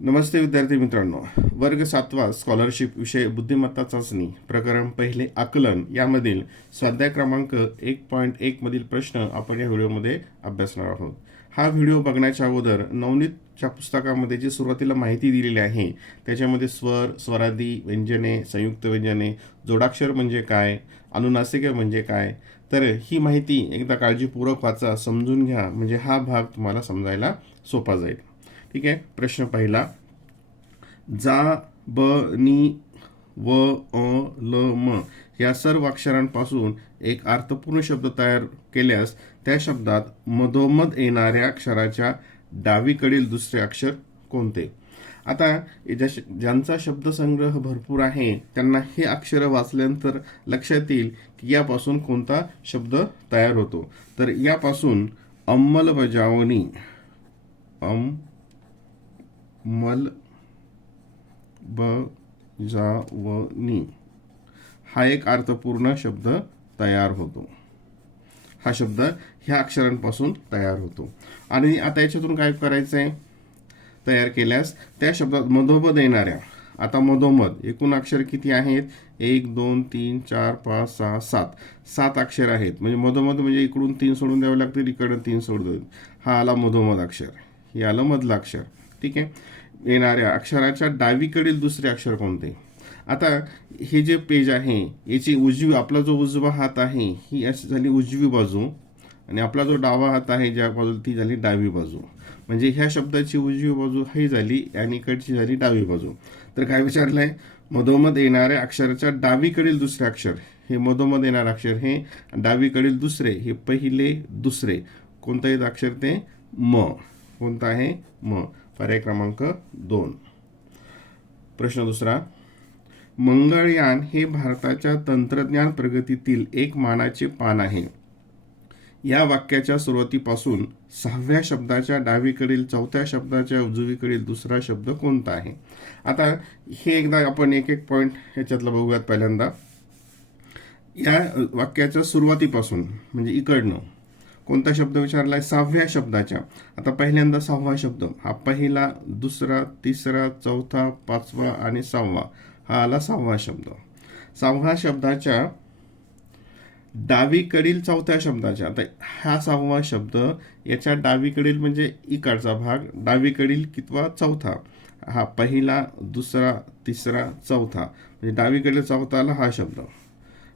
नमस्ते विद्यार्थी मित्रांनो. वर्ग 7वा स्कॉलरशिप विषय बुद्धिमत्ता चाचणी प्रकरण पहिले आकलन यामधील स्वाध्याय क्रमांक 1.1 मधील प्रश्न आपण या व्हिडिओमध्ये अभ्यासणार आहोत. हा व्हिडिओ बघण्याच्या अगोदर नवनीतच्या पुस्तकामध्ये जी सुरुवातीला माहिती दिलेली आहे त्याच्यामध्ये स्वर, स्वरादी, व्यंजने, संयुक्त व्यंजने, जोडाक्षर म्हणजे काय, अनुनासिके म्हणजे काय, तर ही माहिती एकदा काळजीपूर्वक वाचा, समजून घ्या, म्हणजे हा भाग तुम्हाला समजायला सोपा जाईल. ठीक आहे. प्रश्न पहिला, जा, ब, नी, व, अ, ल, म या सर्व अक्षरांपासून एक अर्थपूर्ण शब्द तयार केल्यास त्या शब्दात मधोमध येणाऱ्या अक्षराच्या डावीकडील दुसरे अक्षर कोणते? आता ज्यांचा शब्दसंग्रह भरपूर आहे त्यांना हे अक्षर वाचल्यानंतर लक्षात येईल की यापासून कोणता शब्द तयार होतो. तर यापासून अंमलबजावणी, अंमलबजावणी हा एक अर्थपूर्ण शब्द तयार होतो. हा शब्द ह्या अक्षरांपासून तयार होतो. आणि आता याच्यातून काय करायचंय? तयार केल्यास त्या शब्दात मधोमध येणाऱ्या, आता मधोमध एकूण अक्षर किती आहेत? 1 2 3 4 5 6 7 अक्षर आहेत. म्हणजे मधोमध म्हणजे इकडून 3 सोडून द्यावे लागतील, इकडून 3 सोडून. हा आला मधोमध अक्षर, हे आलं मधलं अक्षर. ठीक आहे. येणाऱ्या अक्षराच्या डावीकडील दुसरे अक्षर कोणते? आता हे जे पेज आहे याची उजवी, आपला जो उजवा हात आहे ही अशी झाली उजवी बाजू, आणि आपला जो डावा हात आहे ज्या बाजूला ती झाली डावी बाजू. म्हणजे ह्या शब्दाची उजवी बाजू ही झाली आणि इकडची झाली डावी बाजू. तर काय विचारलंय? मधोमध येणाऱ्या अक्षराच्या डावीकडील दुसरे अक्षर. हे मधोमध येणारे अक्षर हे, डावीकडील दुसरे हे पहिले दुसरे. कोणतं येत अक्षर? ते म. कोणतं आहे? म. पर्याय क्रमांक 2. प्रश्न दुसरा, मंगळयान हे भारताच्या तंत्रज्ञान प्रगतीतील एक मानाचे पान आहे. या वाक्याच्या सुरुवातीपासून 6व्या शब्दाच्या डावीकडील 4थ्या शब्दाच्या उजवीकडील दुसरा शब्द कोणता आहे? आता हे एकदा आपण एक एक पॉइंट ह्याच्यातलं बघूयात. पहिल्यांदा या वाक्याच्या सुरुवातीपासून म्हणजे इकडनं कोणता शब्द विचारलाय? 6व्या शब्दाच्या. आता पहिल्यांदा 6वा शब्द, हा पहिला, दुसरा, तिसरा, चौथा, 5वा आणि 6वा, हा आला 6वा शब्द. 6व्या शब्दाच्या डावीकडील 4थ्या शब्दाच्या, आता हा 6वा शब्द याच्या डावीकडील म्हणजे इकडचा भाग, डावीकडील कितवा? 4था. हा पहिला, दुसरा, तिसरा, चौथा, म्हणजे डावीकडील 4था आला हा शब्द.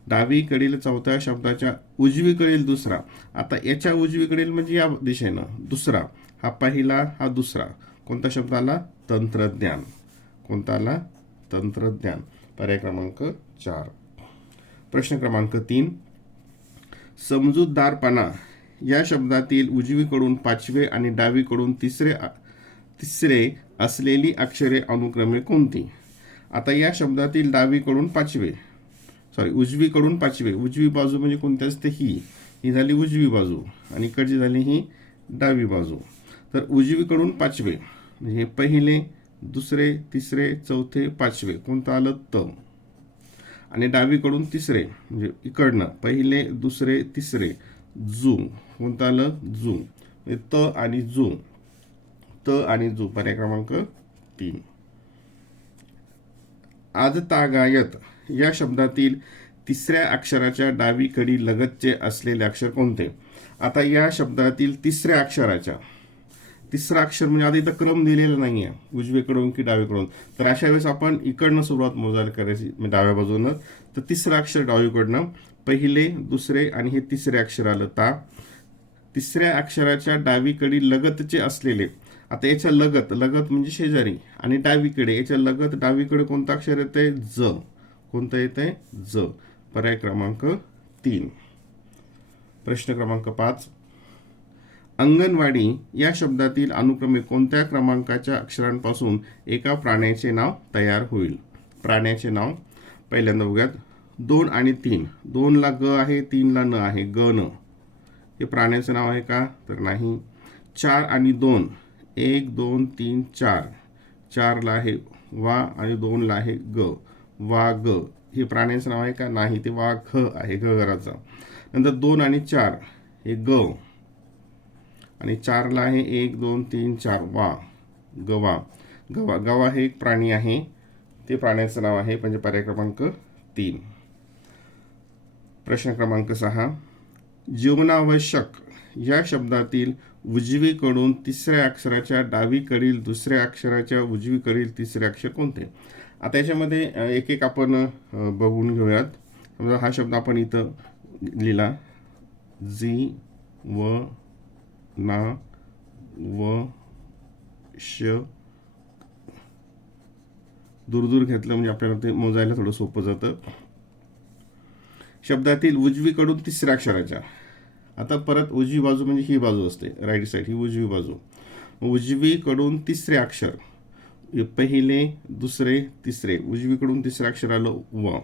डावीकडील 4थ्या शब्दाच्या उजवीकडील दुसरा, आता याच्या उजवीकडील म्हणजे या दिशेनं दुसरा, हा पहिला, हा दुसरा. कोणता शब्द आला? तंत्रज्ञान. कोणता आला? तंत्रज्ञान. पर्याय क्रमांक 4. प्रश्न क्रमांक 3, समजूतदारपणा या शब्दातील उजवीकडून 5वे आणि डावीकडून तिसरे असलेली अक्षरे अनुक्रमे कोणती? आता या शब्दातील डावीकडून 5वे, उजवीकडून 5वे, उजवी बाजू म्हणजे कोणती असते? ही झाली उजवी बाजू आणि इकडची झाली ही डावी बाजू. तर उजवीकडून 5वे म्हणजे हे पहिले, दुसरे, तिसरे, चौथे, 5वे. कोणतं आलं? त. आणि डावीकडून तिसरे म्हणजे इकडनं पहिले, दुसरे, तिसरे, जू. कोणतं आलं? जू. म्हणजे त आणि जू. त आणि जू. पर्याय क्रमांक 3. आजतागायत या शब्दातील तिसऱ्या अक्षराच्या डावीकडील लगतचे असलेले अक्षर कोणते? आता या शब्दातील तिसऱ्या अक्षराच्या, तिसरा अक्षर म्हणजे आता इथं क्रम दिलेला नाहीये उजवीकडून की डावीकडून, तर अशा वेळेस आपण इकडनं सुरुवात मोजायला करायची, डाव्या बाजूनं. तर तिसरं अक्षर डावीकडनं, पहिले, दुसरे आणि हे तिसरे अक्षर आलं ता. तिसऱ्या अक्षराच्या डावीकडील लगतचे असलेले, आता याच्या लगत म्हणजे शेजारी, आणि डावीकडे याच्या लगत डावीकडे कोणतं अक्षर येतंय? ज. कोणतं येतंय? ज. पर्याय क्रमांक 3. प्रश्न क्रमांक 5, अंगणवाडी या शब्दातील अनुक्रमे कोणत्या क्रमांकाच्या अक्षरांपासून एका प्राण्याचे नाव तयार होईल? प्राण्याचे नाव पहिल्यांदा बघूयात. 2 आणि 3. 2 ला ग आहे, 3 ला न आहे. ग न हे प्राण्याचं नाव आहे का? तर नाही. 4 आणि 2. 1 2 3 4. 4 ला आहे वा आणि 2 ला आहे ग. वाघ हे प्राण्याचं नाव आहे का? नाही. ते वाघ आहे, घ घराचा. नंतर 2 आणि 4 हे ग, आणि 4 ला आहे 1 2 3 4 वा, गवा. गवा, गवा हे एक प्राणी आहे, ते प्राण्याचं नाव आहे, म्हणजे पर्याय क्रमांक 3. प्रश्न क्रमांक 6. जीवनावश्यक या शब्दातील उजवीकडून तिसऱ्या अक्षराच्या डावीकडील दुसऱ्या अक्षराच्या उजवीकडील तिसरे अक्षर कोणते? आता याच्यामध्ये एक एक आपण बघून घेऊयात. समजा हा शब्द आपण इथं लिहिला, जी व ना व श. दूर दूर घेतलं म्हणजे आपल्याला ते मोजायला थोडं सोपं जातं. शब्दातील उजवीकडून तिसऱ्या अक्षराच्या, आता परत उजवी बाजू म्हणजे ही बाजू असते, राईट साईड ही उजवी बाजू. उजवीकडून तिसरे अक्षर, पहिले दुसरे तिसरे, उजवीकडून तिसरे अक्षर आलं व.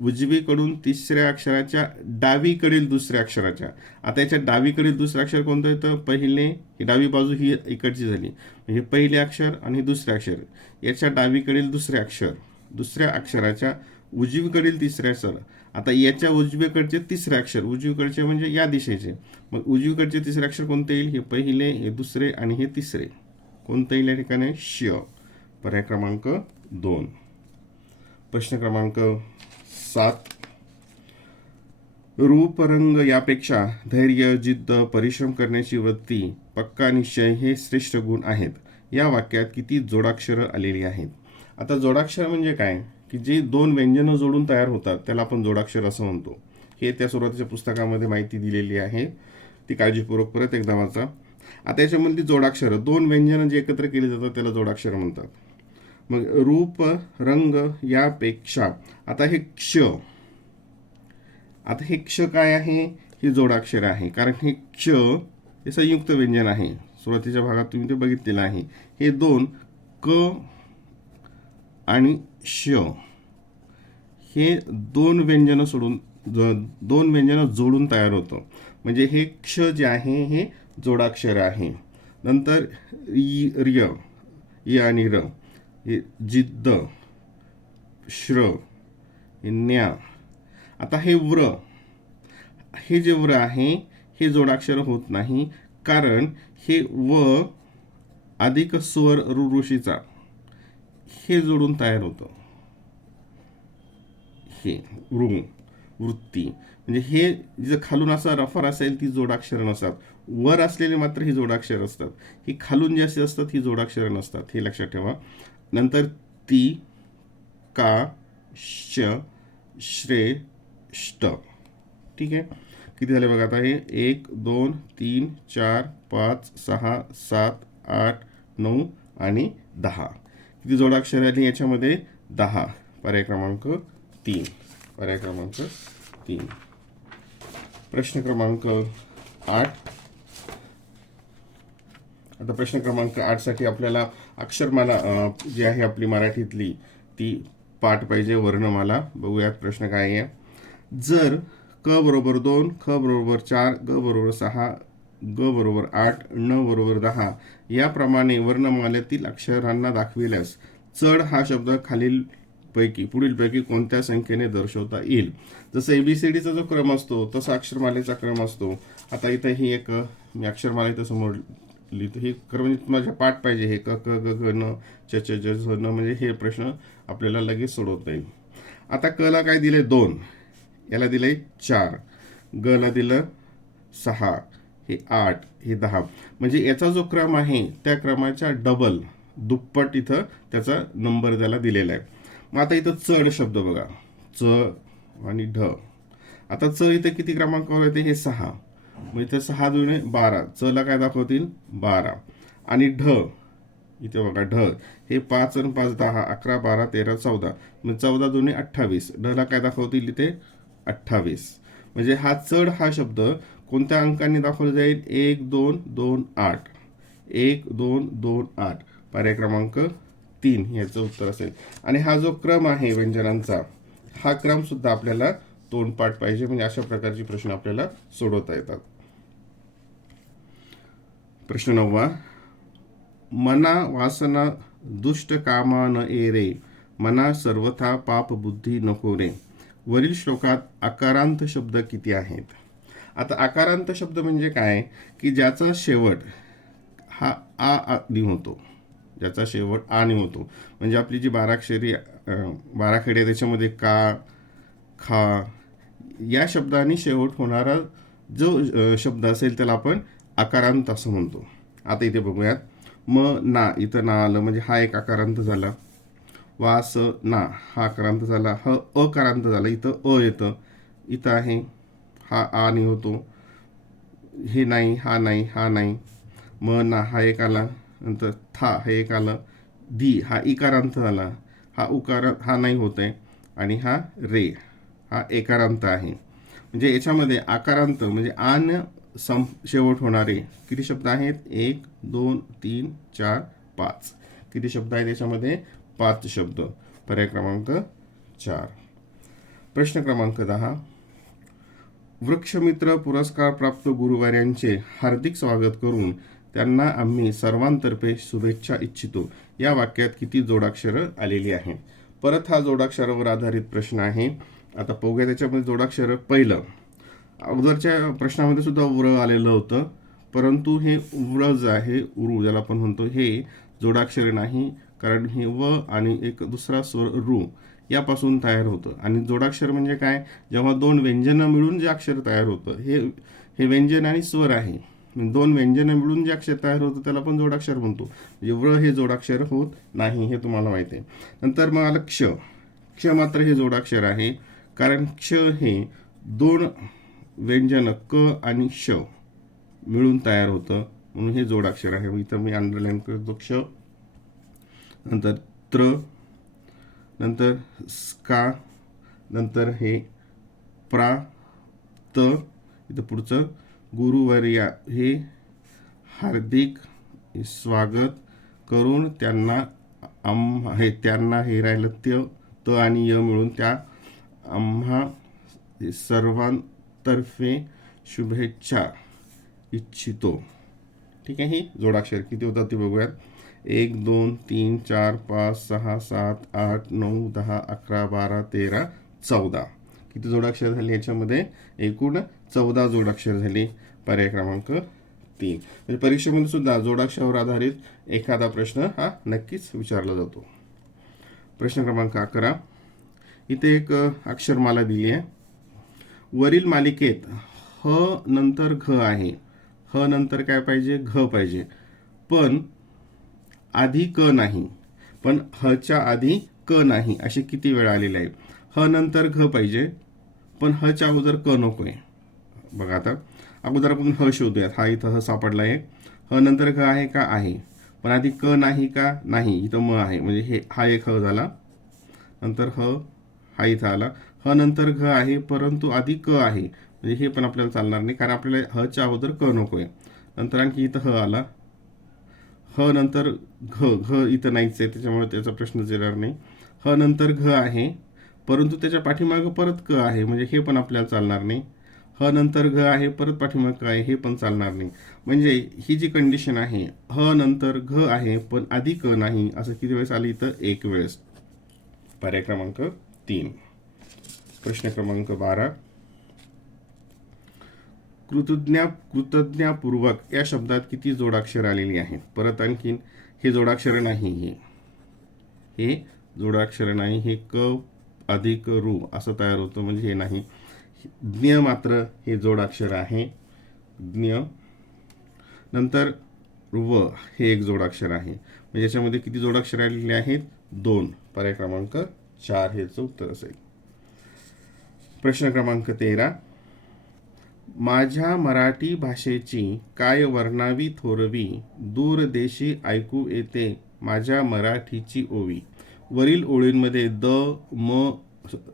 उजवीकडून तिसऱ्या अक्षराच्या डावीकडील दुसऱ्या अक्षराच्या, आता याच्या डावीकडील दुसरं अक्षर कोणतं येतं? पहिले, ही डावी बाजू ही इकडची झाली, म्हणजे पहिले अक्षर आणि दुसरे अक्षर, याच्या डावीकडील दुसरे अक्षर, दुसऱ्या अक्षराच्या उजवीकडील तिसरे अक्षर. आता याच्या उजवीकडचे तिसरे अक्षर, उजवीकडचे म्हणजे या दिशेचे, मग उजवीकडचे तिसरे अक्षर कोणते येईल? हे पहिले, हे दुसरे आणि हे तिसरे. कोणतं येईल या ठिकाणी? श. पर्याय क्रमांक 2. प्रश्न क्रमांक 7. रूप, रंग यापेक्षा धैर्य, जिद्द, परिश्रम करण्याची वृत्ती, पक्का निश्चय हे श्रेष्ठ गुण आहेत. या वाक्यात किती जोडाक्षरं आलेली आहेत? आता जोडाक्षर म्हणजे काय? की जे दोन व्यंजनं जोडून तयार होतात त्याला आपण जोडाक्षर असं म्हणतो. हे त्या सुरुवातीच्या पुस्तकामध्ये माहिती दिलेली आहे, ती काळजीपूर्वक परत एकदा वाचा. आता याच्यामध्ये जोडाक्षर, दोन व्यंजनं जे एकत्र केली जातात त्याला जोडाक्षर म्हणतात. मग रूप, रंग यापेक्षा, आता हे क्ष, आता हे क्ष काय आहे? हे जोडाक्षर आहे, कारण हे क्ष हे संयुक्त व्यंजन आहे. सुरुवातीच्या भागात तुम्ही ते बघितलेलं आहे. हे दोन क आणि श हे दोन व्यंजनं जोडून तयार होतं, म्हणजे हे क्ष जे आहे हे जोडाक्षर आहे. नंतर य, य आणि र, हे जिद्द, श्र, हे न्या. आता हे व्र, हे जे व्र आहे हे जोडाक्षर होत नाही, कारण हे व अधिक स्वर ऋषीचा हे जोडून तयार होतं. हे वृत्ती, म्हणजे हे जे खालून असा रफर असेल ती जोडाक्षर नसतात, वर असलेले मात्र ही जोडाक्षर असतात. ही खालून जास्त असतात ही जोडाक्षर नसतात, हे लक्षात ठेवा. नंतर ती, का, श, श्रे, ष्ट. ठीक आहे, किती झाले बघा आता? हे 1 2 3 4 5 6 7 8 9 आणि 10. किती जोडाक्षर आली याच्यामध्ये? 10. पर्याय क्रमांक 3. पर्याय क्रमांक 3. प्रश्न क्रमांक 8. आता प्रश्न क्रमांक 8 साठी आपल्याला अक्षरमाला जी आहे आपली मराठीतली ती पाठ पाहिजे, वर्णमाला. बघूयात प्रश्न काय आहे. जर क बरोबर 2, ख बरोबर 4, ग बरोबर 6, ग बरोबर 8, न बरोबर 10 याप्रमाणे वर्णमालेतील अक्षरांना दाखविल्यास चढ हा शब्द पुढीलपैकी कोणत्या संख्येने दर्शवता येईल? जसं ABCDचा जो क्रम असतो तसा अक्षरमालेचा क्रम असतो. आता इथं ही एक मी अक्षरमाला इथं समोर लिहितो, हे क्रम माझ्या पाठ पाहिजे. हे क क ग घ न च च ज झ न, म्हणजे हे प्रश्न आपल्याला लगेच सोडवता येईल. आता क ला काय दिले? 2, याला दिले 4, ग ला दिलं 6, हे 8, हे 10. म्हणजे याचा जो क्रम आहे त्या क्रमाच्या डबल, दुप्पट इथं त्याचा नंबर त्याला दिलेला आहे. मग आता इथं चढ शब्द बघा, च आणि ढ. आता च इथं किती क्रमांकावर येते? हे 6. मग इथं 6 दुणे 12, च ला काय दाखवतील? 12. आणि ढ इथे बघा, ढ हे 5 आणि 5 10, 11 12 13 14, मग 14 दुणे 28, ढ ला काय दाखवतील? इथे 28. म्हणजे हा चढ हा शब्द कोणत्या अंकांनी दाखवला जाईल? 1 2 2 8, 1 2 2 8. पर्याय क्रमांक 3 याचं उत्तर असेल. आणि हा जो क्रम आहे व्यंजनांचा, हा क्रम सुद्धा आपल्याला तोंडपाठ पाहिजे, म्हणजे अशा प्रकारचे प्रश्न आपल्याला सोडवता येतात. प्रश्न 9. मना वासना दुष्ट कामा न ये रे, मना सर्वथा पाप बुद्धी नको रे. वरील श्लोकात आकारांत शब्द किती आहेत? आता आकारांत शब्द म्हणजे काय? की ज्याचा शेवट हा आ आधी होतो, ज्याचा शेवट आने होतो. म्हणजे आपली जी 12 आहे त्याच्यामध्ये का, खा या शब्दाने शेवट होणारा जो शब्द असेल त्याला आपण आकारांत असं म्हणतो. आता इथे बघूयात. ना, इथं ना आलं म्हणजे हा एक आकारांत झाला. वास ना हा आकारांत झाला. अकारांत झाला, इथं येतं. इथं आहे हा आने होतो. हे नाही, हा नाही, हा नाही. ना हा एक आला. नंतर था हे एक आलं. दी हा इकारांत झाला. हा उकार हा नाही होत आहे. आणि हा रे हा एकारांत आहे. म्हणजे याच्यामध्ये आकारांत म्हणजे शेवट होणारे किती शब्द आहेत? 1 2 3 4 5. किती शब्द आहेत याच्यामध्ये? 5 शब्द. पर्याय क्रमांक 4. प्रश्न क्रमांक 10. वृक्षमित्र पुरस्कार प्राप्त गुरुवार्यांचे हार्दिक स्वागत करून त्यांना आम्ही सर्वांतर्फे शुभेच्छा इच्छितो. या वाक्यात किती जोडाक्षरं आलेली आहेत? परत हा जोडाक्षरावर आधारित प्रश्न आहे. आता बघूया त्याच्यामध्ये जोडाक्षर. पहिलं, अगोदरच्या प्रश्नामध्ये सुद्धा व्र आलेलं होतं, परंतु हे व्र आहे, उरू ज्याला आपण म्हणतो, हे जोडाक्षर नाही, कारण हे व आणि एक दुसरा स्वर रू यापासून तयार होतं. आणि जोडाक्षर म्हणजे काय? जेव्हा 2 व्यंजनं मिळून जे अक्षर तयार होतं, हे व्यंजन आणि स्वर आहे. 2 व्यंजनं मिळून जे अक्षर तयार होतं त्याला आपण जोडाक्षर म्हणतो. म्हणजे व्र हे जोडाक्षर होत नाही, हे तुम्हाला माहिती आहे. नंतर मग आलं क्ष. क्ष मात्र हे जोडाक्षर आहे, कारण क्ष हे 2 व्यंजन क आणि श मिळून तयार होतं, म्हणून हे जोडाक्षर आहे. इथं मी अंडरलाईन करतो क्ष. नंतर त्र, नंतर स्का, नंतर हे प्रा, त, इथं पुढचं गुरुवर्या हे हार्दिक स्वागत करून त्यांना हे राहिलं त आणि य मिळून त्या आम्हा सर्वांतर्फे शुभेच्छा इच्छितो. ठीक आहे. ही जोडाक्षर किती होतात ते बघूयात. 1 2 3 4 5 6 7 8 9 10 11 12 13 14. किती जोडाक्षर झाली याच्यामध्ये? एकूण 14 जोडाक्षर झाली. पर्याय क्रमांक 3. म्हणजे परीक्षेमध्ये सुद्धा जोडाक्षरावर आधारित एखादा प्रश्न हा नक्कीच विचारला जातो. प्रश्न क्रमांक 11. इथे एक अक्षरमाला दिली आहे. वरील मालिकेत ह नंतर घ आहे. ह नंतर काय पाहिजे? घ पाहिजे. पण आधी क नाही, पण हच्या आधी क नाही, असे किती वेळा आलेले आहे? ह नंतर घ पाहिजे, पण हच्या अगोदर क नकोय. बघा आता अगोदर आपण ह शोधूयात. हा इथं ह सापडला आहे. ह नंतर घ आहे का? आहे. पण आधी क नाही का? नाही. इथं म आहे, म्हणजे हा एक ह झाला. नंतर हा इथं आला. ह नंतर घ आहे, परंतु आधी क आहे, म्हणजे हे पण आपल्याला चालणार नाही, कारण आपल्याला हच्या अगोदर क नकोय. नंतर आणखी इथं ह आला. ह नंतर घ इथं नाहीच आहे, त्याच्यामुळे त्याचा प्रश्नच येणार नाही. ह नंतर घ आहे, परंतु त्याच्या पाठीमागं परत क आहे, म्हणजे हे पण आपल्याला चालणार नाही. ह नंतर घ आहे, परत पाठीमागं क आहे, हे पण चालणार नाही. म्हणजे ही जी कंडिशन आहे, ह नंतर घ आहे पण आधी क नाही, असं किती वेळेस आली? तर 1 वेळेस. पर्याय क्रमांक 3. प्रश्न क्रमांक 12. कृतज्ञतापूर्वक या शब्दात किती जोडाक्षर आलेली आहेत? परत आणखीन हे जोडाक्षर नाही, हे जोडाक्षर नाही. हे क अधिक रू असं तयार होतं, म्हणजे हे नाही. ज्ञ मात्र हे जोडाक्षर आहे. ज्ञ. नंतर व हे एक जोडाक्षर आहे. म्हणजे याच्यामध्ये किती जोडाक्षर आलेले आहेत? 2. पर्याय क्रमांक 4 हेचं उत्तर असेल. प्रश्न क्रमांक 13. माझ्या मराठी भाषेची काय वर्णावी थोरवी, दूर देशी ऐकू येते माझ्या मराठीची ओवी. वरील ओळींमध्ये द, म,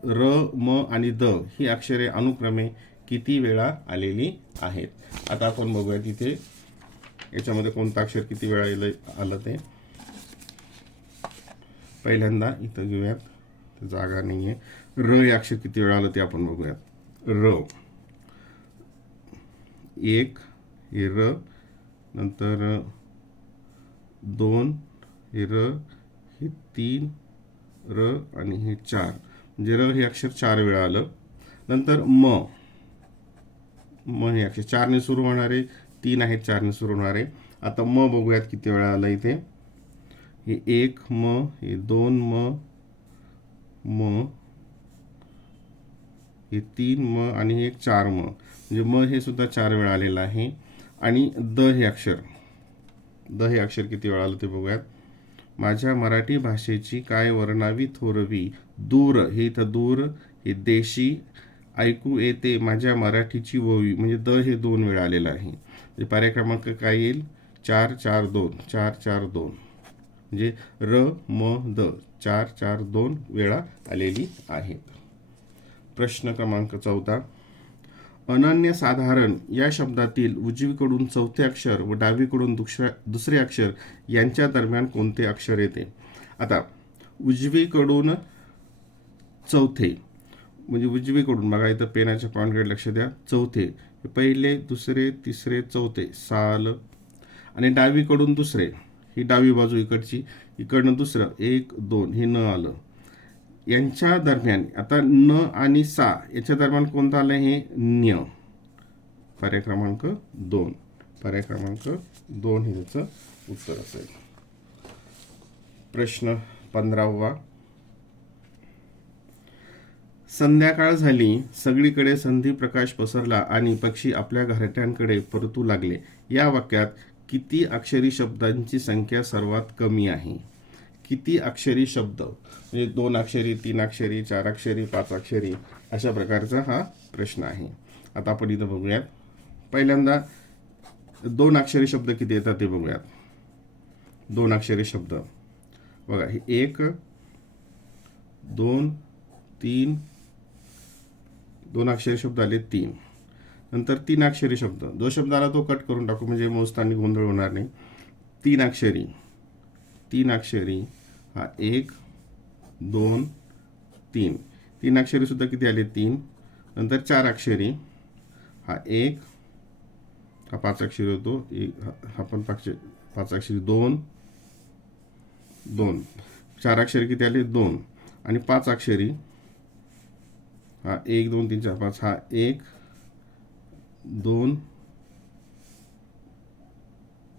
र, म आणि द ही अक्षरे अनुक्रमे किती वेळा आलेली आहेत? आता आपण बघूया तिथे याच्यामध्ये कोणतं अक्षर किती वेळा आलं ते. पहिल्यांदा इथं घेऊयात, जागा नाहीये. र हे अक्षर किती वेळा आलं ते आपण बघूयात. र 1 हे र, नंतर 2 हे र, हे 3 र आणि हे 4, म्हणजे र हे अक्षर 4 वेळा आलं. नंतर म हे अक्षर 4 ने सुरू होणारे, 3 आहेत 4 ने सुरू होणारे. आता म बघूयात किती वेळा आलं इथे. हे 1 म, हे 2 म, हे 3 म आणि हे 4 म, म्हणजे म हे सुद्धा 4 वेळा आलेलं आहे. आणि द हे अक्षर किती वेळा आलं ते बघूयात. माझ्या मराठी भाषेची काय वर्णावी थोरवी, दूर हे इथं दूर, हे देशी, ऐकू येते माझ्या मराठीची ओवी, म्हणजे द हे 2 वेळा आलेलं आहे. म्हणजे पर्याय क्रमांक काय येईल? 4 4 2, 4 4 2, म्हणजे र म द 4 4 2 वेळा आलेली आहेत. प्रश्न क्रमांक 14. अनन्यसाधारण या शब्दातील उजवीकडून चौथे अक्षर व डावीकडून दुसरे अक्षर यांच्या दरम्यान कोणते अक्षर येते? आता उजवीकडून चौथे म्हणजे उजवीकडून बघा, इथं पेनाच्या पॉईंटकडे लक्ष द्या. चौथे, पहिले दुसरे तिसरे चौथे, साल. आणि डावीकडून दुसरे, ही डावी बाजू इकडची, इकडनं दुसरं 1 2, हे न आलं. यांच्या दरम्यान आता न आणि सा याच्या दरम्यान कोणतं आलं? हे न्य. पर्याय क्रमांक 2. पर्याय क्रमांक 2 हे त्याचं उत्तर असेल. प्रश्न 15वा. संध्याकाळ झाली, सगळीकडे संधी प्रकाश पसरला आणि पक्षी आपल्या घरट्यांकडे परतू लागले. या वाक्यात किती अक्षरी शब्दांची संख्या सर्वात कमी आहे? किती अक्षरी शब्द, म्हणजे 2 अक्षरी, 3 अक्षरी, 4 अक्षरी, 5 अक्षरी, अशा प्रकारचा हा प्रश्न आहे. आता आपण इथं बघूयात. पहिल्यांदा 2 अक्षरी शब्द किती येतात ते बघूयात. 2 अक्षरी शब्द बघा, हे 1 2 3, 2 अक्षरी शब्द आले 3. नंतर 3 अक्षरी शब्द, जो शब्द आला तो कट करून टाकू म्हणजे मोजताना गोंधळ होणार नाही. 3 अक्षरी हा 1 2 3, 3 अक्षरी सुद्धा किती आले? 3. नंतर 4 अक्षरी हा 1, हा 5 अक्षरी होतो, हा पण 5 अक्षरी 2 2, 4 अक्षरी किती आले? 2. आणि 5 अक्षरी हा 1 2 3 4 5, हा 1 2,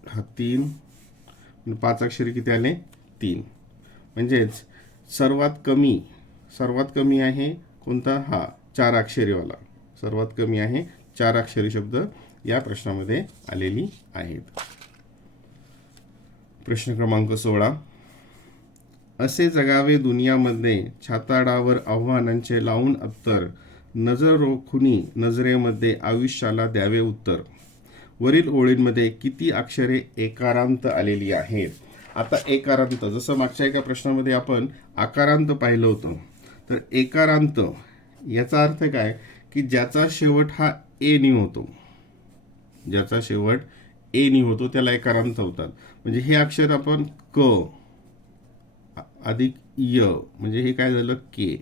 हा 3, 5 अक्षरी किती आले? 3. म्हणजेच सर्वात कमी आहे कोणता? हा 4 अक्षरीवाला. सर्वात कमी आहे 4 अक्षरी शब्द या प्रश्नामध्ये आलेली आहेत. प्रश्न क्रमांक 16. असे जगावे दुनियामध्ये, छाताडावर आव्हानांचे लावून अत्तर, नजर रोखुनी नजरेमध्ये आयुष्याला द्यावे उत्तर. वरील ओळींमध्ये किती अक्षरे एकारांत आलेली आहेत? आता एकारांत, जसं मागच्या एका प्रश्नामध्ये आपण आकारांत पाहिलं होतं, तर एकारांत याचा अर्थ काय? की ज्याचा शेवट हा ए नी होतो, ज्याचा शेवट ए नी होतो त्याला एकारांत होतात. म्हणजे हे अक्षर आपण क अधिक य, म्हणजे हे काय झालं? के.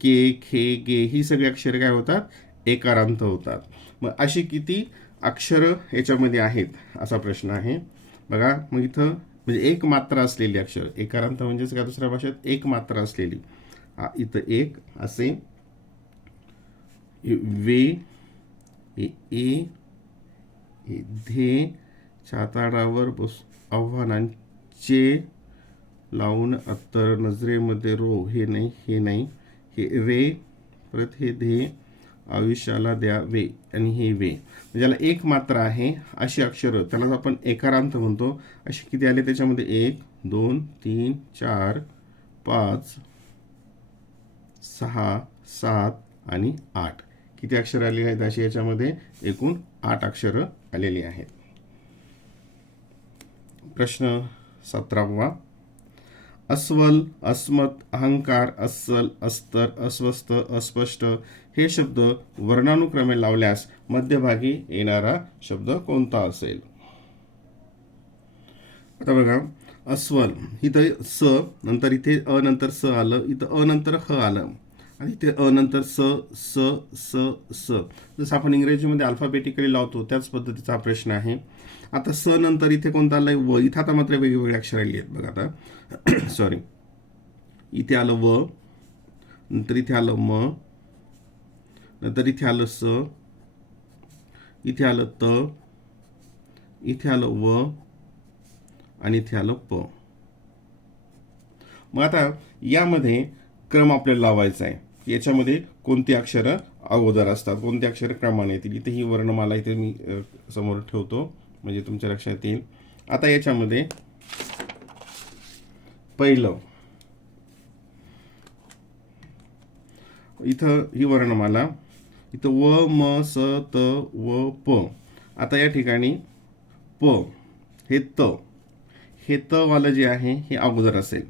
के, खे, गे ही सगळी अक्षरे काय होतात? एकारांत होतात. मग अशी किती अक्षरं याच्यामध्ये आहेत असा प्रश्न आहे. बघा, मग इथं म्हणजे एक मात्रा असलेली अक्षर, एकारांत म्हणजेच काय दुसऱ्या भाषेत एक मात्रा असलेली. इथं एक असे, वे, ए, धे, छाताडावर आव्हानांचे लावून अत्तर, नजरेमध्ये रो, हे नाही, हे रे, परत हे धे, आयुष्याला द्या वे, आणि हे वे. ज्याला एक मात्रा आहे अशी अक्षरं त्यांना आपण एकारांत म्हणतो. अशी किती आले त्याच्यामध्ये? 1 2 3 4 5 6 7 आणि 8. किती अक्षरं आलेली आहेत अशी याच्यामध्ये? एकूण 8 अक्षरं आलेली आहेत. प्रश्न 17वा. अस्वल, अस्मत, अहंकार, अस्सल, अस्तर, अस्वस्थ, अस्पष्ट हे शब्द वर्णानुक्रमे लावल्यास मध्यभागी येणारा शब्द कोणता असेल? आता बघा, अस्वल इथं स, नंतर इथे अ नंतर स आलं, इथं अ नंतर ह आलं, आणि इथे अ नंतर स स स स. जसं आपण इंग्रजीमध्ये अल्फाबेटिकली लावतो त्याच पद्धतीचा हा प्रश्न आहे. आता स नंतर इथे कोणता आलंय? व. इथं आता मात्र वेगवेगळे अक्षर आली आहेत बघा. आता सॉरी, इथे आलं व, नंतर इथे आलं म, नंतर इथे आलं स, इथे आलं त, इथे आलं व, आणि इथे आलं प. मग आता यामध्ये क्रम आपल्याला लावायचा आहे. याच्यामध्ये कोणती अक्षरं अगोदर असतात, कोणती अक्षरं क्रमाने येतील. इथे ही वर्णमाला इथे मी समोर ठेवतो म्हणजे तुमच्या लक्षात येईल. आता याच्यामध्ये पहिलं इथं ही वर्णमाला, इथं व म स त व प. आता या ठिकाणी प हे त वालं जे आहे हे अगोदर असेल.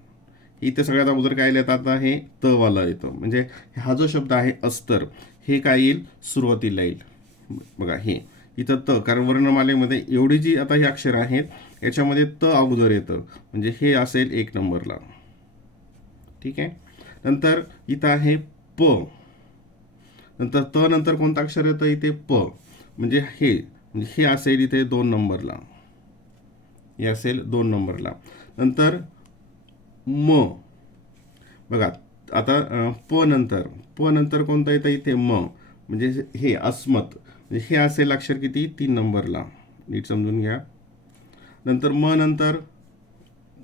इथे सगळ्यात अगोदर काय येतात, आता हे त वाला येतं. म्हणजे हा जो शब्द आहे अस्तर, हे काय येईल, सुरुवातीला येईल. बघा हे इथं त, कारण वर्णमालेमध्ये एवढी जी आता ही अक्षर आहेत याच्यामध्ये त अगोदर येतं, म्हणजे हे असेल 1 नंबरला. ठीक आहे. नंतर इथं आहे प, नंतर त नंतर कोणतं अक्षर येतं, इथे प, म्हणजे हे असेल इथे 2 नंबरला. हे असेल 2 नंबरला. नंतर म, बघा आता प नंतर कोणतं येतं, इथे म, म्हणजे हे अस्मत, म्हणजे हे असेल अक्षर किती, 3 नंबरला. नीट समजून घ्या. नंतर म नंतर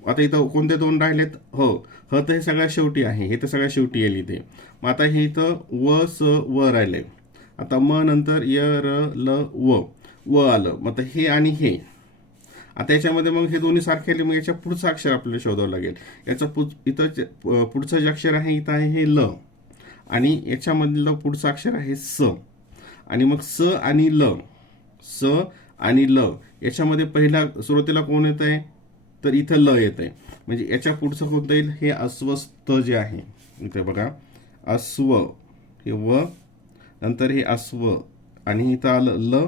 आता इथं कोणते 2 राहिलेत, ह तर हे सगळ्यात शेवटी आहे, हे तर सगळ्यात शेवटी येईल इथे. मग आता हे इथं व स व राहिले. आता म नंतर य र ल व आलं. मग आता हे आणि हे, आता याच्यामध्ये मग हे दोन्ही सारखे आले, मग याच्या पुढचं अक्षर आपल्याला शोधावं लागेल. इथं पुढचं जे अक्षर आहे इथं आहे हे ल, आणि याच्यामधलं पुढचं अक्षर आहे स. आणि मग स आणि ल याच्यामध्ये पहिला सुरुवातीला कोण येत आहे, तर इथं ल येत आहे. म्हणजे याच्या पुढचं कोणतं येईल, हे अस्वस्थ जे आहे. इथे बघा अस्व, हे व, नंतर हे अस्व, आणि इथं आलं ल,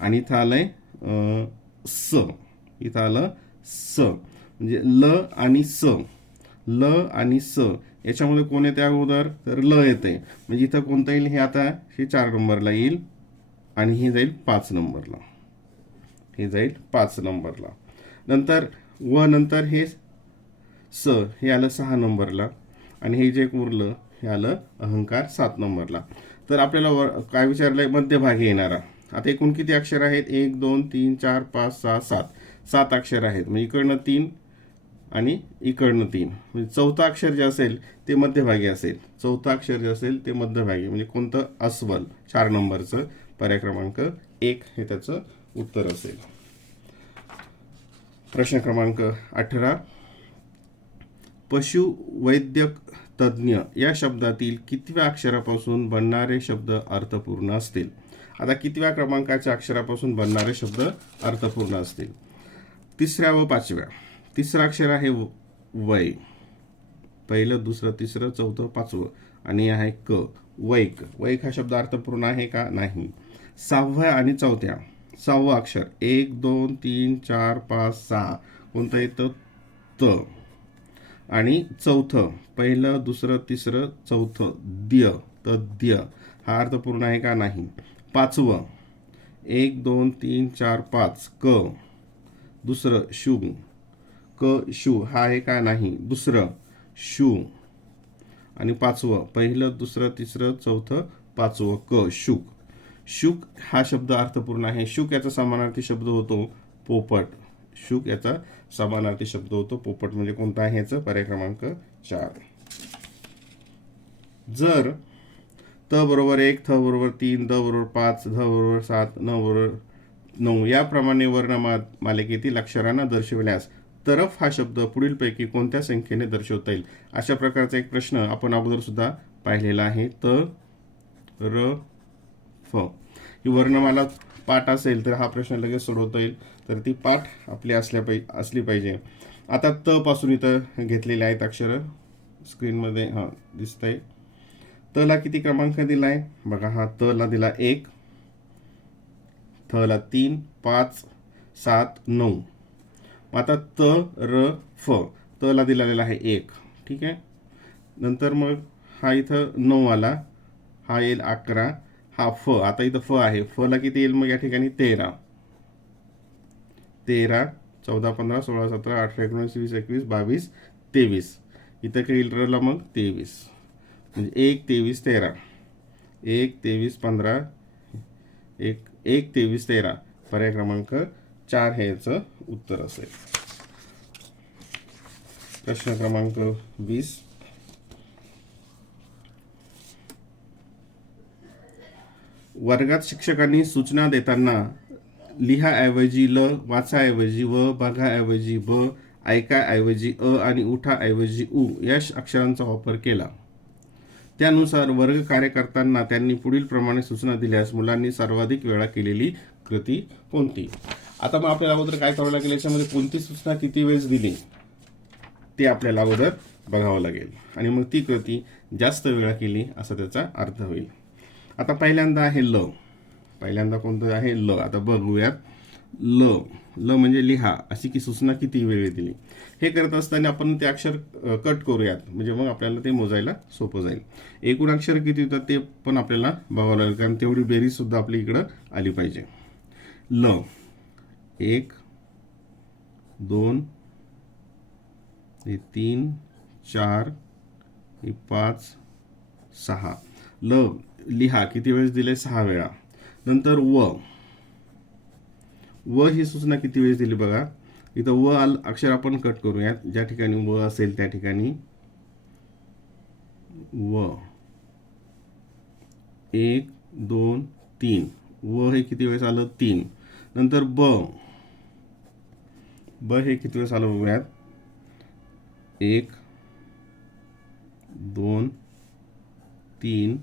आणि इथं आलंय स. इथं आलं स, म्हणजे ल आणि स याच्यामध्ये कोण येते अगोदर, तर ल येते. म्हणजे इथं कोणतं येईल, हे आता हे 4 नंबरला येईल, आणि हे जाईल 5 नंबरला. नंतर व नंतर हे स, हे आलं 6 नंबरला, आणि हे जे उरलं हे आलं अहंकार 7 नंबरला. तर आपल्याला काय विचारलंय, मध्यभागी येणारा. आता एकूण किती अक्षर आहेत, 1 2 3 4 5 6 7 अक्षर आहेत. म्हणजे इकडनं 3 आणि इकडनं 3, म्हणजे चौथा अक्षर जे असेल ते मध्यभागी असेल. म्हणजे कोणतं, अस्वल, 4 नंबरचं, पर्याय क्रमांक 1 हे त्याचं उत्तर असेल. प्रश्न क्रमांक 18, पशुवैद्यक तज्ज्ञ या शब्दातील कितव्या अक्षरापासून बनणारे शब्द अर्थपूर्ण असतील. आता कितव्या क्रमांकाच्या अक्षरापासून बनणारे शब्द अर्थपूर्ण असतील. 3ऱ्या व 5व्या. 3रं अक्षर आहे वै, पहिलं, दुसरं, तिसरं, चौथं, 5वं, आणि आहे क, वैक. हा शब्द अर्थपूर्ण आहे का, नाही. 6व्या आणि 4थ्या, 6वं अक्षर 1 2 3 4 5 6 कोणतं येतं, त. आणि 4थं, पहिलं, दुसरं, तिसरं, चौथं, द्य, तद्य. हा अर्थपूर्ण आहे का, नाही. 5वं 1 2 3 4 5 क, दुसरं शु, क शु, हा आहे का, नाही. दुसरं शु, आणि 5वं, पहिलं, दुसरं, तिसरं, चौथं, 5वं, क, शुक. शुक हा शब्द अर्थपूर्ण आहे. शुक याचा समानार्थी शब्द होतो पोपट. म्हणजे कोणता आहे याचं, पर्याय क्रमांक 4. जर त बरोबर 1, थ बरोबर 3, द बरोबर 5, ध बरोबर 7, न बरोबर 9 याप्रमाणे वर्णमालिकेतील अक्षरांना दर्शविल्यास तरफ हा शब्द पुढीलपैकी कोणत्या संख्येने दर्शवता येईल. अशा प्रकारचा एक प्रश्न आपण अगोदर सुद्धा पाहिलेला आहे. त र फ ही वर्णमाला पाठ असेल तर हा प्रश्न लगेच सोडवता येईल. तर ती पाठ आपली असली पाहिजे. आता त पासून इथं घेतलेले आहेत अक्षर स्क्रीनमध्ये दिसत आहे. त ला किती क्रमांक दिलाय बघा. हा त ला दिला 1, थ ला 3, 5, 7, 9. आता त र फ, त ला दिलेला आहे 1. ठीक आहे. नंतर मग हा इथं 9 आला, हा येईल 11. हा फ, आता इथं फ आहे, फ ला किती येईल मग या ठिकाणी 13, 14, 15, 16, 17, 18, 19, 20, 21, 22, 23. इथं काही येईल र ला मग 23. म्हणजे 1, 23, 13, 1, 23, 15, 1, 23, 13. पर्याय क्रमांक 4 हे याचं उत्तर असेल. प्रश्न क्रमांक 20. वर्गात शिक्षकांनी सूचना देताना लिहाऐवजी ल, वाचाऐवजी व, बघाऐवजी ब, ऐकाऐवजी अ आणि उठाऐवजी उ या अक्षरांचा वापर केला. त्यानुसार वर्ग कार्य करताना त्यांनी पुढील प्रमाणे सूचना दिल्यास मुलांनी सर्वाधिक वेळा केलेली कृती कोणती? आता मग आपल्याला अगोदर काय करावं लागेल, याच्यामध्ये कोणती सूचना किती वेळेस दिली ते आपल्याला अगोदर बघावं लागेल आणि मग ती कृती जास्त वेळा केली असा त्याचा अर्थ होईल. आता पहिल्यांदा आहे ल. पहिल्यांदा कोणतं आहे? ल. आता बघूयात. ल ल म्हणजे लिहा अशी की सूचना किती वेळ दिली. हे करत असताना आपण ते अक्षर कट करूयात, म्हणजे मग आपल्याला ते मोजायला सोपं जाईल. एकूण अक्षर किती होतात ते पण आपल्याला बघावं लागेल, कारण तेवढी बेरीज सुद्धा आपल्या इकडं आली पाहिजे. ल 1 2 3 4 5 6. ल लिहा किती वेळेस दिले? 6 वेळा. नंतर व ही सूचना किती वेळेस दिली बघा. इथं व अक्षर आपण कट करूयात. ज्या ठिकाणी व असेल त्या ठिकाणी व 1 2 3. व हे किती वेळेस आलं? 3. नंतर ब हे किती वेळेस आलं बघूयात. 1 2 3.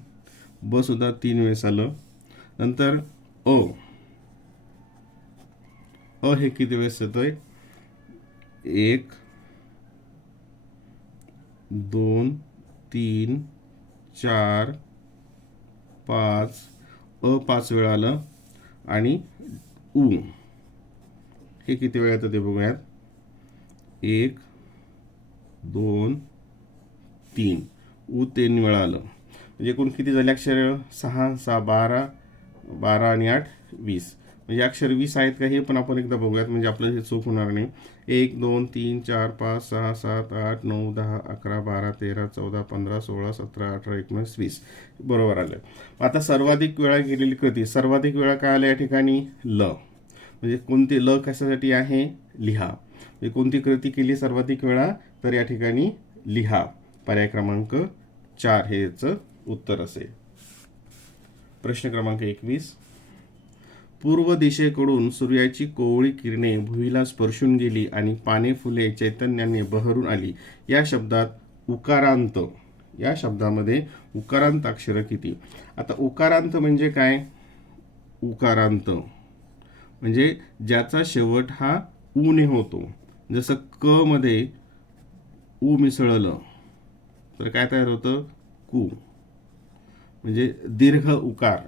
ब सुद्धा 3 वेळेस आलं. नंतर अ हे किती वेळेस येतोय? 1 2 3 4 5. अ 5 वेळा आलं. आणि उ हे किती वेळा येतं ते बघूयात. 1 2 3. उ 3 वेळा आलं. म्हणजे एकूण किती झाले अक्षर? 6 6 12 12 आणि 8 20. म्हणजे अक्षर 20 आहेत का हे पण आपण एकदा बघूयात, म्हणजे आपलं हे चूक होणार नाही. 1 2 3 4 5 6 7 8 9 10 11 12 13 14 15 16 17 18 19 20 बरोबर आलं. आता सर्वाधिक वेळा केलेली कृती. सर्वाधिक वेळा काय आलं या ठिकाणी? ल. म्हणजे कोणती ल कशासाठी आहे? लिहा. म्हणजे कोणती कृती केली सर्वाधिक वेळा? तर या ठिकाणी लिहा. पर्याय क्रमांक 4 हे याचं उत्तर असेल. प्रश्न क्रमांक 21. पूर्व दिशेकडून सूर्याची कोवळी किरणे भुईला स्पर्शून गेली आणि पाने फुले चैतन्याने बहरून आली. या शब्दात उकारांत, या शब्दामध्ये उकारांत अक्षर किती? आता उकारांत म्हणजे काय? उकारांत म्हणजे ज्याचा शेवट हा ऊ ने होतो. जसं क मध्ये ऊ मिसळलं तर काय तयार होतं? कू. म्हणजे दीर्घ उकार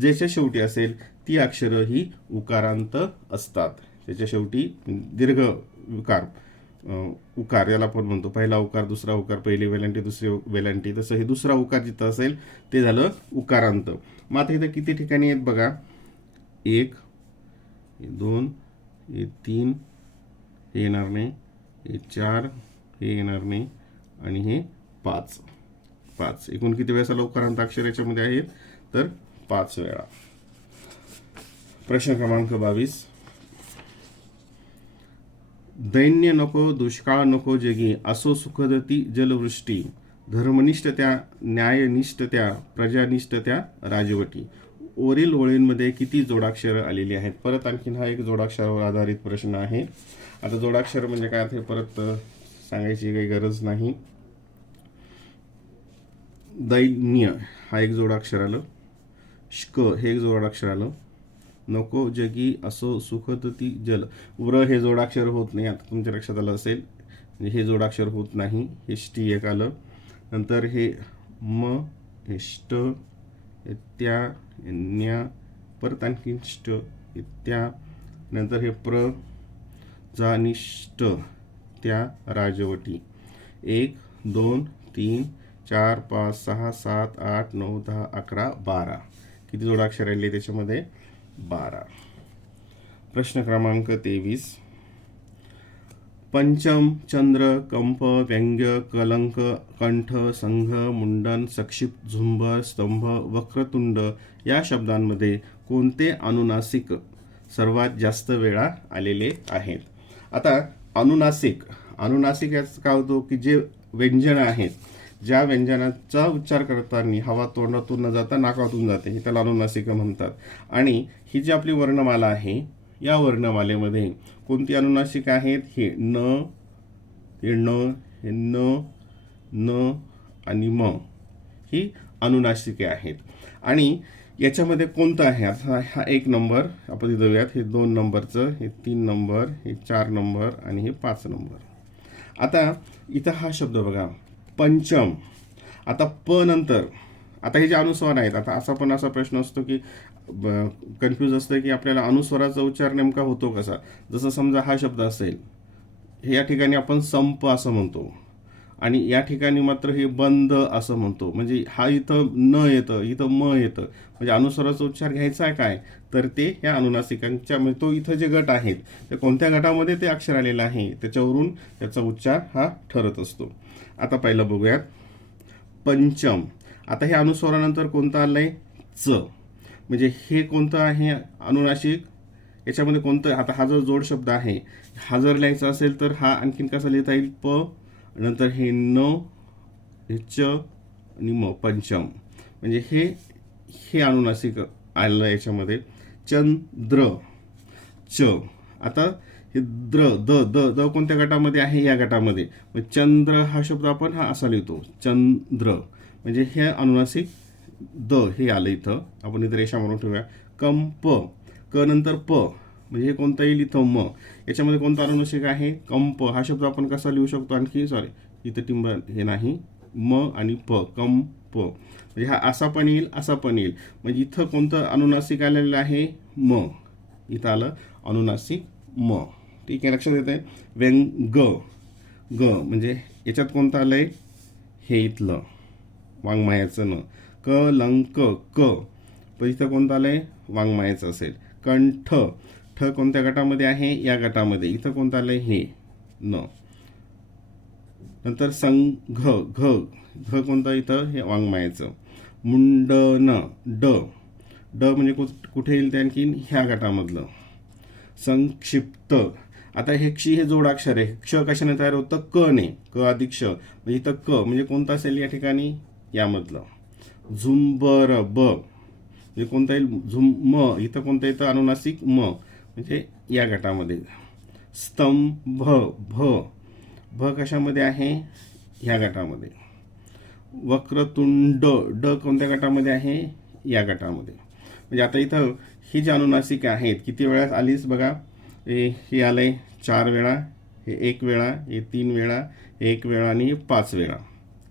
ज्याच्या शेवटी असेल ती अक्षरं ही उकारांत असतात. त्याच्या शेवटी दीर्घ उकार याला आपण म्हणतो. पहिला उकार, दुसरा उकार, पहिली वेलांटी, दुसरी वेलांटी. तसं हे दुसरा उकार जिथं असेल ते झालं उकारांत. मग आता इथं किती ठिकाणी आहेत बघा. 1 2 3 हे येणार नाही, हे 4 हे येणार नाही आणि हे 5. एकूण किती वेळेस उकारांत अक्षर याच्यामध्ये आहेत? तर 5 वेळा. प्रश्न क्रमांक 22. दैन्य नको दुष्काळ नको जगी, असो सुखदती जलवृष्टी, धर्मनिष्ठ त्या न्यायनिष्ठ त्या प्रजानिष्ठ त्या राजवटी. वरील ओळींमध्ये किती जोडाक्षर आलेली आहेत? परत आणखीन हा एक जोडाक्षरावर आधारित प्रश्न आहे. आता जोडाक्षर म्हणजे काय ते परत सांगायची काही गरज नाही. दैन्य हा एक जोडाक्षर आलं. श्क हे एक जोडाक्षर आलं. नको जगी असो सुखदती जल. व्र हे जोडाक्षर होत नाही. आता तुमच्या लक्षात आलं असेल, म्हणजे हे जोडाक्षर होत नाही. हे ष्टी एक आलं. नंतर हे म, हे ष्ट, हे त्या, हे न्या, परत आणखी ष्ट, हे त्या, नंतर हे प्र, जा निष्ठ त्या राजवटी. 1 2 3 4 5 6 7 8 9 10 11 12. किती जोडाक्षर आले त्याच्यामध्ये? 12. प्रश्न क्रमांक 23. पंचम, चंद्र, कंप, व्यंग्य, कलंक, कंठ, संघ, मुंडन, सक्षिप्त, झुंब, स्तंभ, वक्रतुंड या शब्दांमध्ये कोणते अनुनासिक सर्वात जास्त वेळा आलेले आहेत? आता अनुनासिक अनुनासिक याचं काय होतो की जे व्यंजन आहेत, ज्या व्यंजनाचा उच्चार करताना हवा तोंडातून न जाता नाकातून जाते, हे त्याला अनुनासिक म्हणतात. आणि ही जी आपली वर्णमाला आहे, या वर्णमालेमध्ये कोणती अनुनासिक आहेत? हे न, हे न, हे न, न आणि म, ही अनुनासिके आहेत. आणि याच्यामध्ये कोणतं आहे? आता हा 1 नंबर आपण इथं जाऊयात, हे 2 नंबरचं, हे 3 नंबर, हे 4 नंबर आणि हे 5 नंबर. आता इथं हा शब्द बघा, पंचम. आता प नंतर आता हे जे अनुस्वार आहेत, आता असा प्रश्न असतो की कन्फ्यूज असतं की आपल्याला अनुस्वाराचा उच्चार नेमका होतो कसा. जसं समजा हा शब्द असेल, हे या ठिकाणी आपण संप असं म्हणतो आणि या ठिकाणी मात्र हे बंद असं म्हणतो. म्हणजे हा इथं न येतं, इथं म येतं. म्हणजे अनुस्वाराचा उच्चार घ्यायचा आहे काय, तर ते या अनुनासिकांच्या म्हणजे तो इथं जे गट आहेत, ते कोणत्या गटामध्ये ते अक्षर आलेलं आहे त्याच्यावरून त्याचा उच्चार हा ठरत असतो. आता पहिलं बघूयात, पंचम. आता हे अनुस्वारानंतर कोणतं आलंय? च. म्हणजे हे कोणतं आहे अनुनासिक? याच्यामध्ये कोणतं? आता हा जो जोड शब्द आहे, हा जर लिहायचा असेल तर हा आणखीन कसा लिहिता येईल? प, नंतर हे न, हे च आणि म, पंचम. म्हणजे हे अनुनासिक आलं याच्यामध्ये. चंद्र, च. आता हे द्र, द द द कोणत्या गटामध्ये आहे? या गटामध्ये. मग चंद्र हा शब्द आपण हा असा लिहितो, चंद्र. म्हणजे हे अनुनासिक द हे आलं इथं, आपण इथं रेषा म्हणून ठेवूया. कंप, क नंतर प, म्हणजे हे कोणतं येईल? इथं म. याच्यामध्ये कोणता अनुनासिक आहे? कंप. हा शब्द आपण कसा लिहू शकतो? आणखी सॉरी, इथं टिंब हे नाही, म आणि प, कंप. म्हणजे हा असा पण येईल, असा पण येईल. म्हणजे इथं कोणतं अनुनासिक आलेलं आहे? म. इथं आलं अनुनासिक म. ठीक आहे, लक्षात येत आहे. व्यंग, ग. म्हणजे याच्यात कोणतं आलंय? हे इथलं वाङ्मयाचं न. कलंक, क. पण इथं कोणतं आलंय? वाङ्मयाचं असेल. कंठ, ठ कोणत्या गटामध्ये आहे? या गटामध्ये. इथं कोणतं आलंय? हे न. नंतर संघ, घ. घ कोणतं? इथं हे वाङ्मयाचं. मुंडन, ड. ड म्हणजे कुठे येईल ते? आणखीन ह्या गटामधलं. संक्षिप्त. आता हे क्षी हे जोडाक्षर आहे. क्ष कशाने तयार होतं? क ने. क अधिक क्ष. म्हणजे इथं क म्हणजे कोणतं असेल या ठिकाणी? यामधलं. झुंबर, ब. म्हणजे कोणता येईल? म. इथं कोणतं येतं? अनुनासिक म. म्हणजे या गटामध्ये. स्तंभ, भ. भ कशामध्ये आहे? ह्या गटामध्ये. वक्रतुंड, ड कोणत्या गटामध्ये आहे? या गटामध्ये. म्हणजे आता इथं ही जी अनुनासिक आहेत, किती वेळा आलीच बघा. हे आलंय 4 वेळा, हे 1 वेळा, हे 3 वेळा, 1 वेळा आणि 5 वेळा.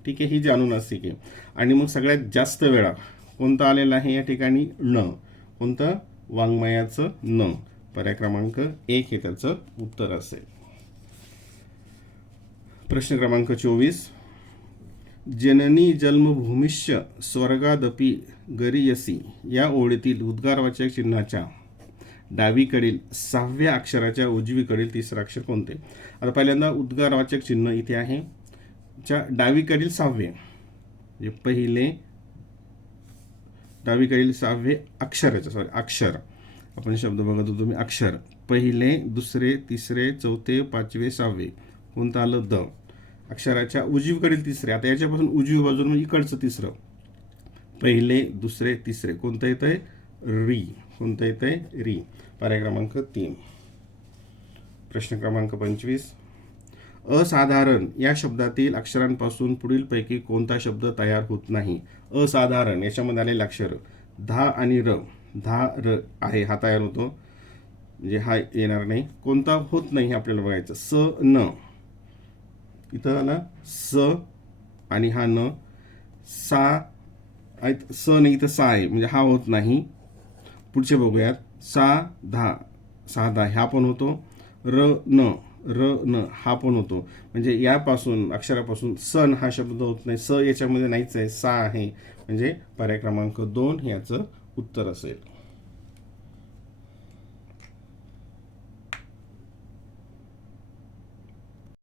ठीक आहे, ही जी अनुनासिक आहे. आणि मग सगळ्यात जास्त वेळा कोणतं आलेलं आहे या ठिकाणी? न. कोणतं? वाङ्मयाचं न. पर्याय क्रमांक 1 हे त्याचं उत्तर असेल. प्रश्न क्रमांक 24. जननी जन्मभूमिश्च स्वर्गादपि गरीयसी या ओळीतील उद्गारवाचक चिन्हाच्या डावीकडील 6व्या अक्षराच्या उजवीकडील 3रं अक्षर कोणते? आता पहिल्यांदा उद्गारवाचक चिन्ह इथे आहे, च्या डावीकडील 6वे म्हणजे पहिले डावीकडील 6वे अक्षराचे अक्षर आपण शब्द बघत होतो मी. अक्षर पहिले, दुसरे, तिसरे, चौथे, 5वे, 6वे. कोणतं आलं? द. अक्षराच्या उजवीकडील 3रे. आता याच्यापासून उजवी बाजून म्हणजे इकडचं 3रं. पहिले, दुसरे, तिसरे. कोणतं येतंय? री. कोणतं येतंय? री. पर्याय क्रमांक 3. प्रश्न क्रमांक 25. असाधारण या शब्दातील अक्षरांपासून पुढीलपैकी कोणता शब्द तयार होत नाही? असाधारण याच्यामध्ये आलेले अक्षर धा आणि र. धा र आहे, हा तयार होतो, म्हणजे हा येणार नाही. कोणता होत नाही हे आपल्याला बघायचं. स न. इथं आला स आणि हा न. सा स नाही, इथं सा आहे म्हणजे हा होत नाही. पुढचे बघूयात. सा धा, साधा हा पण होतो. र न, र न हा पण होतो. म्हणजे यापासून अक्षरापासून सन हा शब्द होत नाही. स याच्यामध्ये नाहीच आहे, सा आहे. म्हणजे पर्याय क्रमांक 2 याचं उत्तर असेल.